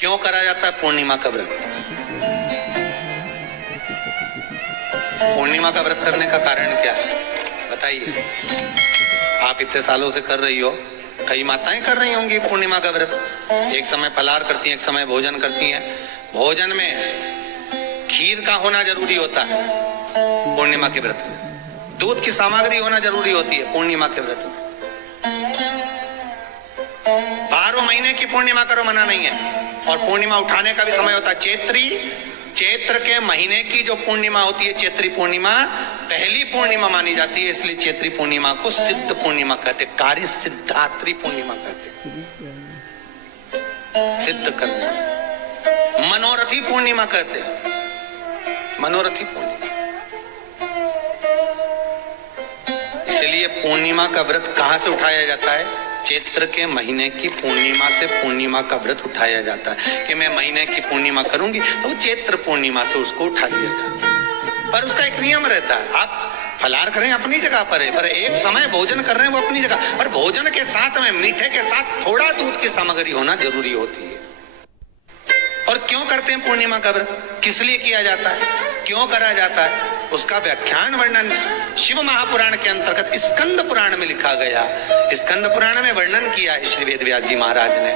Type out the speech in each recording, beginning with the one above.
क्यों करा जाता है पूर्णिमा का व्रत? पूर्णिमा का व्रत करने का कारण क्या है बताइए? आप इतने सालों से कर रही हो, कई माताएं कर रही होंगी पूर्णिमा का व्रत। एक समय फलाहार करती हैं, एक समय भोजन करती हैं। भोजन में खीर का होना जरूरी होता है पूर्णिमा के व्रत में। दूध की सामग्री होना जरूरी होती है पूर्णिमा के व्रत में। 12 महीने की पूर्णिमा करो, मना नहीं है। और पूर्णिमा उठाने का भी समय होता है चैत्री। चैत्र के महीने की जो पूर्णिमा होती है, चैत्री पूर्णिमा पहली पूर्णिमा मानी जाती है, इसलिए चैत्री पूर्णिमा को सिद्ध पूर्णिमा कहते, कार्य सिद्धात्री पूर्णिमा कहते, सिद्ध करने। मनोरथी पूर्णिमा कहते, मनोरथी पूर्णिमा। इसलिए पूर्णिमा का व्रत कहां से उठाया जाता है? चैत्र के महीने की पूर्णिमा से पूर्णिमा का व्रत उठाया जाता है कि मैं महीने की पूर्णिमा करूंगी तो वो चैत्र पूर्णिमा से उसको उठा लिया जाता है। पर उसका एक नियम रहता है, आप फलाहार करें अपनी जगह पर है, पर एक समय भोजन कर रहे हैं वो अपनी जगह पर। भोजन के साथ में मीठे के साथ थोड़ा दूध की सामग्री होना जरूरी होती है। और क्यों करते हैं पूर्णिमा का व्रत? किस लिए किया जाता है, क्यों करा जाता है? उसका व्याख्यान वर्णन शिव महापुराण के अंतर्गत स्कंद पुराण में लिखा गया। स्कंद पुराण में वर्णन किया है श्री वेदव्यास जी महाराज ने।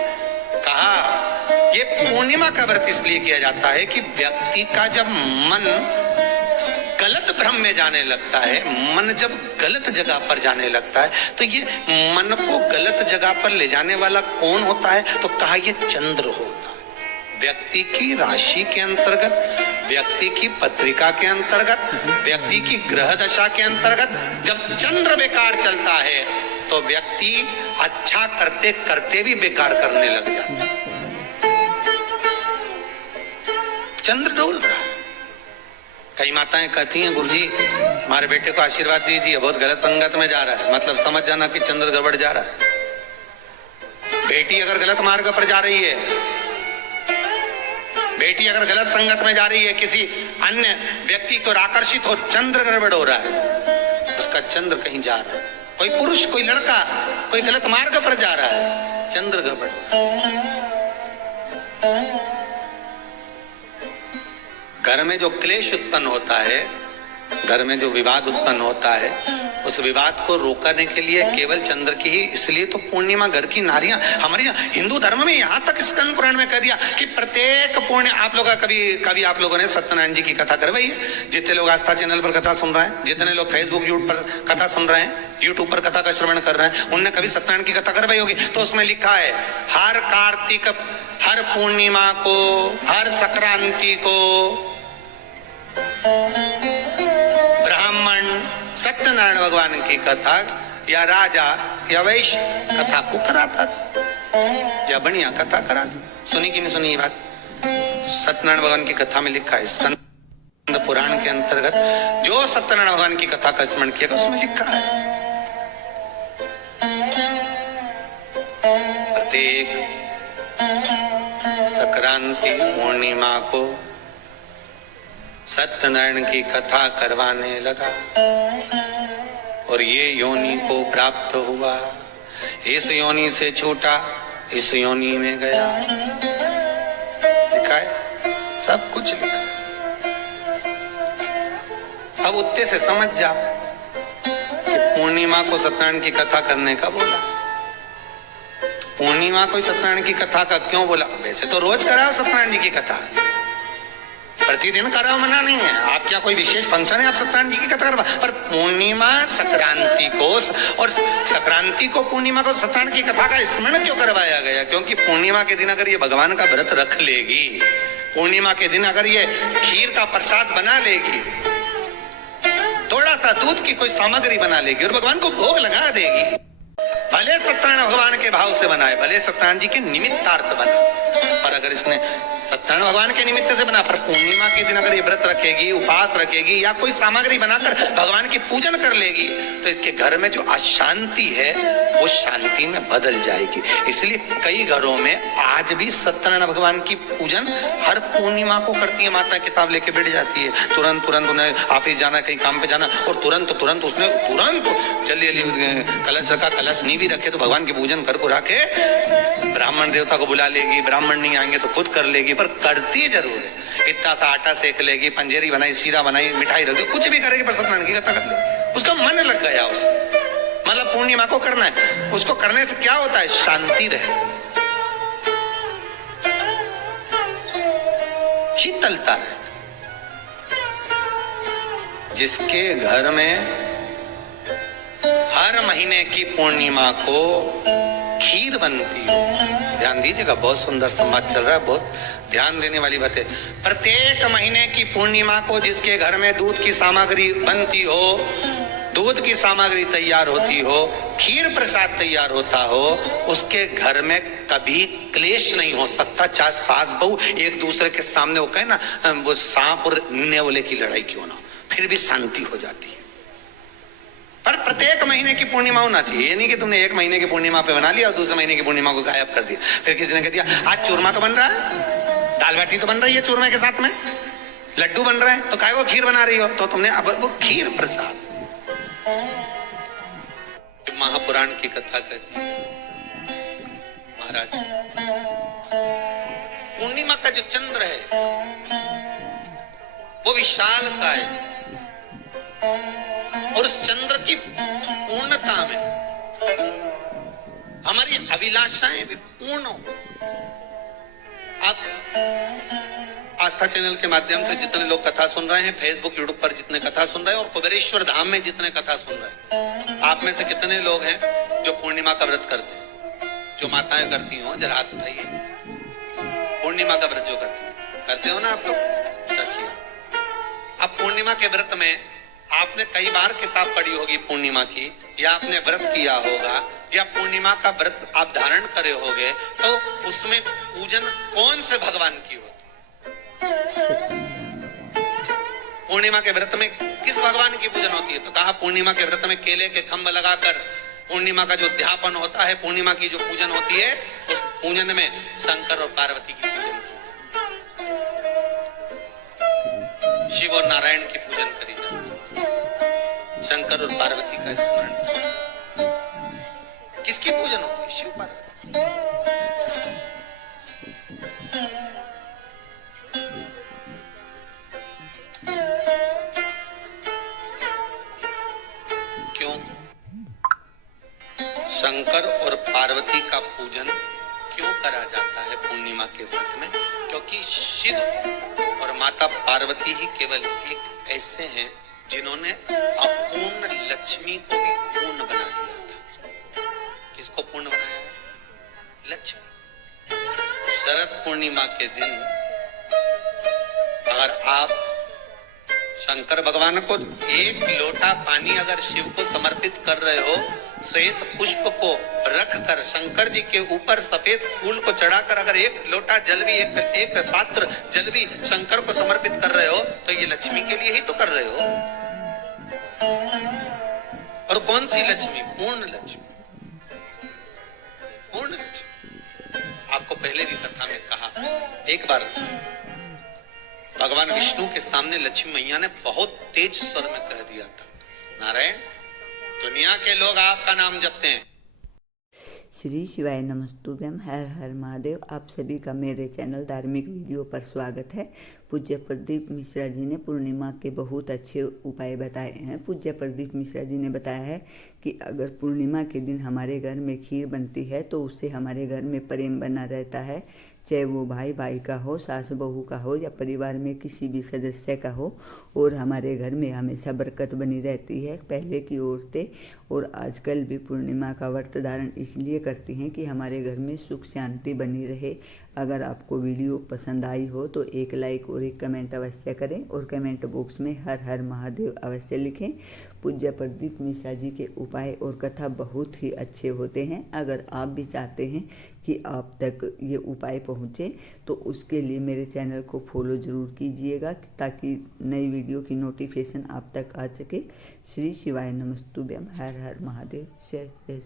कहा ये पूर्णिमा का व्रत इसलिए किया जाता है कि व्यक्ति का जब मन गलत भ्रम में जाने लगता है, मन जब गलत जगह पर जाने लगता है, तो ये मन को गलत जगह पर ले जाने वाला कौन होता है? तो कहा ये चंद्र होता है। व्यक्ति की राशि के अंतर्गत, व्यक्ति की पत्रिका के अंतर्गत, व्यक्ति की ग्रह दशा के अंतर्गत जब चंद्र बेकार चलता है तो व्यक्ति अच्छा करते करते भी बेकार करने लग जाता है। चंद्र डोल रहा है। कई माताएं कहती हैं गुरुजी हमारे बेटे को आशीर्वाद दीजिए, बहुत गलत संगत में जा रहा है। मतलब समझ जाना कि चंद्र गड़बड़ जा रहा है। बेटी अगर गलत मार्ग पर जा रही है, बेटी अगर गलत संगत में जा रही है, किसी अन्य व्यक्ति को आकर्षित हो, चंद्र गड़बड़ हो रहा है, उसका चंद्र कहीं जा रहा है। कोई पुरुष, कोई लड़का कोई गलत मार्ग पर जा रहा है, चंद्र गड़बड़। घर में जो क्लेश उत्पन्न होता है, घर में जो विवाद उत्पन्न होता है, उस विवाद को रोकने के लिए केवल चंद्र की ही, इसलिए तो पूर्णिमा घर की नारियां हमारे हिंदू धर्म में यहाँ तक स्कंद पुराण में कह दिया कि प्रत्येक पूर्ण। आप लोग कभी आप लोगों ने सत्यनारायण जी की कथा करवाई है? जितने लोग आस्था चैनल पर कथा सुन रहे हैं, जितने लोग फेसबुक यूट्यूब पर कथा सुन रहे हैं, यूट्यूब पर कथा का श्रवण कर रहे हैं, उनने कभी सत्यनारायण की कथा करवाई होगी। तो उसमें लिखा है हर कार्तिक, हर पूर्णिमा को, हर संक्रांति को ब्राह्मण सत्यनारायण भगवान की कथा या राजा या वैश्य कथा को कराता था, या बढ़िया कथा कराता। सुनी कि नहीं सुनी ये बात? सत्यनारायण भगवान की कथा में लिखा है, स्कंद पुराण के अंतर्गत जो सत्यनारायण भगवान की कथा का स्मरण किया उसमें लिखा है प्रत्येक संक्रांति पूर्णिमा को सत्यनारायण की कथा करवाने लगा और ये योनि को प्राप्त हुआ। इस योनि से छूटा, इस योनि में गया। लिखा है, सब कुछ लिखा। अब उत्ते से समझ जा कि पूर्णिमा को सत्यनारायण की कथा करने का बोला। पूर्णिमा को सत्यनारायण की कथा का क्यों बोला? वैसे तो रोज कराओ सत्यनारायण जी की कथा, प्रतिदिन कराओ, मना नहीं है। आप क्या कोई विशेष फंक्शन है आप सत्यनारायण जी की कथा करवा? पर पूर्णिमा संक्रांति को, और संक्रांति को पूर्णिमा को सत्यनारायण की कथा का स्मरण क्यों करवाया गया? क्योंकि पूर्णिमा के दिन अगर ये भगवान का व्रत रख लेगी, पूर्णिमा के दिन अगर ये खीर का प्रसाद बना लेगी, थोड़ा सा दूध की कोई सामग्री बना लेगी और भगवान को भोग लगा देगी, भले सत्यनारायण भगवान के भाव से बनाए, भले सत्यनारायण जी के निमित्तार्थ बना, पर अगर इसने सत्यनारायण भगवान के निमित्त से बना, पर पूर्णिमा के दिन अगर ये व्रत रखेगी, उपवास रखेगी या कोई सामग्री बनाकर भगवान की पूजन कर लेगी, तो इसके घर में जो अशांति है वो शांति में बदल जाएगी। इसलिए कई घरों में आज भी सत्यनारायण भगवान की पूजन हर पूर्णिमा को करती है। माता किताब लेके बैठ जाती है, तुरंत उन्हें ऑफिस जाना, कहीं काम पे जाना, और तुरंत उसने जल्दी कलश रखा, कलश नहीं भी रखे तो भगवान की पूजन कर को रखे, ब्राह्मण देवता को बुला लेगी, ब्राह्मण नहीं आएंगे करेंगे तो खुद कर लेगी, पर करती जरूर है। इतना सा आटा सेक लेगी, पंजेरी बनाई, सीरा बनाई, मिठाई रख दी, कुछ भी करेगी पर सत्यनारायण की कथा कर लेगी। उसका मन लग गया उसमें, मतलब पूर्णिमा को करना है। उसको करने से क्या होता है? शांति रहती, शीतलता है। जिसके घर में हर महीने की पूर्णिमा को खीर बनती हो, ध्यान दीजिएगा, बहुत सुंदर संवाद चल रहा है, बहुत ध्यान देने वाली बात है। प्रत्येक महीने की पूर्णिमा को जिसके घर में दूध की सामग्री बनती हो, दूध की सामग्री तैयार होती हो, खीर प्रसाद तैयार होता हो, उसके घर में कभी क्लेश नहीं हो सकता। चाहे सास बहू एक दूसरे के सामने वो कहे ना, वो सांप और नेवले की लड़ाई क्यों ना, फिर भी शांति हो जाती है। पर प्रत्येक महीने की पूर्णिमा होना चाहिए। ये नहीं कि तुमने एक महीने की पूर्णिमा पे बना लिया और दूसरे महीने की पूर्णिमा को गायब कर दिया। फिर किसी ने कह दिया आज चूरमा तो बन रहा है, दाल बाटी तो बन रही है चूरमा के साथ में, लड्डू बन रहे हैं, तो काहे को खीर बना रही हो? तो तुमने अब वो खीर प्रसाद। महापुराण की कथा कहती है महाराज, पूर्णिमा का जो चंद्र है वो विशाल का है, और उस चंद्र की पूर्णता में हमारी अभिलाषाएं भी पूर्ण हो। आप आस्था चैनल के माध्यम से जितने लोग कथा सुन रहे हैं, फेसबुक यूट्यूब पर जितने कथा सुन रहे हैं, और कुबेरेश्वर धाम में जितने कथा सुन रहे हैं, आप में से कितने लोग हैं जो पूर्णिमा का व्रत करते हैं? जो माताएं करती हो जरा हाथ उठाइए। पूर्णिमा का व्रत जो करते हो ना आप लोग, रखिए। अब पूर्णिमा के व्रत में आपने कई बार किताब पढ़ी होगी पूर्णिमा की, या आपने व्रत किया होगा, या पूर्णिमा का व्रत आप धारण करे होगे, तो उसमें पूजन कौन से भगवान की होती है? पूर्णिमा के व्रत में किस भगवान की पूजन होती है? तो कहा पूर्णिमा के व्रत में केले के खंभ लगाकर पूर्णिमा का जो अध्यापन होता है, पूर्णिमा की जो पूजन होती है, उस पूजन में शंकर और पार्वती की पूजन की, शिव और नारायण की पूजन करी जाती है, शंकर और पार्वती का स्मरण। किसकी पूजन होती है? शिव पार्वती। क्यों शंकर और पार्वती का पूजन क्यों करा जाता है पूर्णिमा के व्रत में? क्योंकि शिव और माता पार्वती ही केवल एक ऐसे हैं जिन्होंने अपूर्ण लक्ष्मी को भी पूर्ण बना दिया था। किसको पूर्ण बनाया है? लक्ष्मी। शरद पूर्णिमा के दिन अगर आप शंकर भगवान को एक लोटा पानी अगर शिव को समर्पित कर रहे हो, श्वेत पुष्प को रखकर शंकर जी के ऊपर सफेद फूल को चढ़ाकर अगर एक लोटा जल भी, एक पात्र जल भी शंकर को समर्पित कर रहे हो, तो ये लक्ष्मी के लिए ही तो कर रहे हो। और कौन सी लक्ष्मी? पूर्ण लक्ष्मी। पूर्ण लक्ष्मी। आपको पहले भी कथा में कहा, एक बार भगवान विष्णु के सामने लक्ष्मी मैया ने बहुत तेज स्वर में कह दिया था, नारायण, दुनिया के लोग आपका नाम जपते हैं। श्री शिवाय नमस्तुभ्यम, हर हर महादेव। आप सभी का मेरे चैनल धार्मिक वीडियो पर स्वागत है। पूज्य प्रदीप मिश्रा जी ने पूर्णिमा के बहुत अच्छे उपाय बताए हैं। पूज्य प्रदीप मिश्रा जी ने बताया है कि अगर पूर्णिमा के दिन हमारे घर में खीर बनती है तो उससे हमारे घर में प्रेम बना रहता है, चाहे वो भाई भाई का हो, सास बहू का हो, या परिवार में किसी भी सदस्य का हो, और हमारे घर में हमेशा बरकत बनी रहती है। पहले की औरतें और आजकल भी पूर्णिमा का व्रत धारण इसलिए करती हैं कि हमारे घर में सुख शांति बनी रहे। अगर आपको वीडियो पसंद आई हो तो एक लाइक और एक कमेंट अवश्य करें, और कमेंट बॉक्स में हर हर महादेव अवश्य लिखें। पूज्य प्रदीप मिश्रा जी के उपाय और कथा बहुत ही अच्छे होते हैं। अगर आप भी चाहते हैं कि आप तक ये उपाय पहुँचे तो उसके लिए मेरे चैनल को फॉलो ज़रूर कीजिएगा, ताकि नई वीडियो की नोटिफिकेशन आप तक आ सके। श्री शिवाय नमस्तुभ्यम, हर हर महादेव, जय जय।